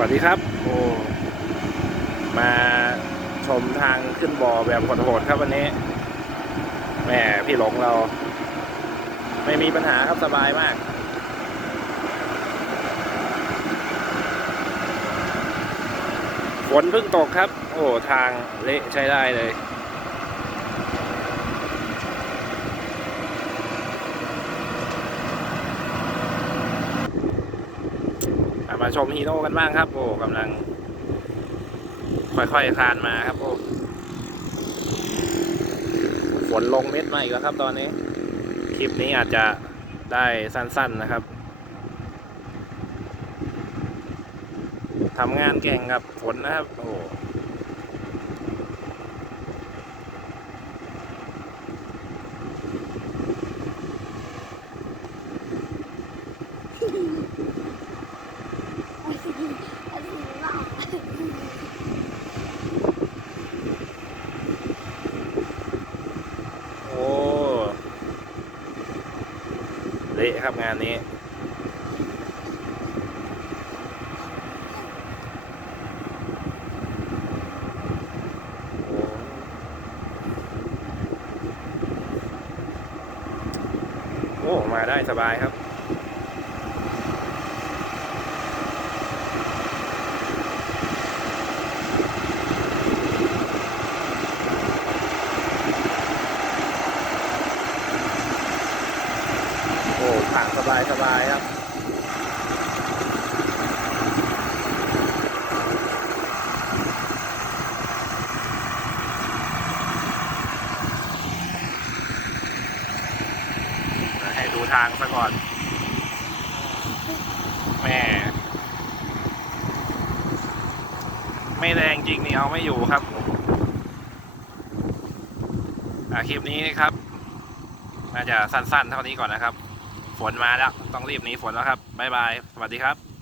วัสดีครับโอ้มาชมทางขึ้นบ่อแบบโหดๆครับวันนี้แหม่พี่หลงเรา ไม่มีปัญหาครับสบายมาก ฝนเพิ่งตกครับ โอ้ทางเละใช้ได้เลย มาชมฮีโร่กันบ้างครับ โอ้กำลัง ค่อยๆคานมาครับโอ้ฝนลงเม็ดมาอีกแล้วครับตอนนี้ คลิปนี้อาจจะได้สั้นๆนะครับทำงานเก่งกับฝนนะครับ โอ้ อันนี้อันนี้ว่า โอ้ เละครับงานนี้โอ้โอ้ มาได้สบายครับ โอ้ผ่าน สบายครับให้ดูทางซะก่อน แม่ ไม่แรงจริงนี่เอาไม่อยู่ครับคลิปนี้ครับน่าจะสั้นๆเท่านี้ก่อนนะครับ ฝนมาแล้ว ต้องรีบหนีฝนแล้วครับ บ๊ายบาย สวัสดีครับ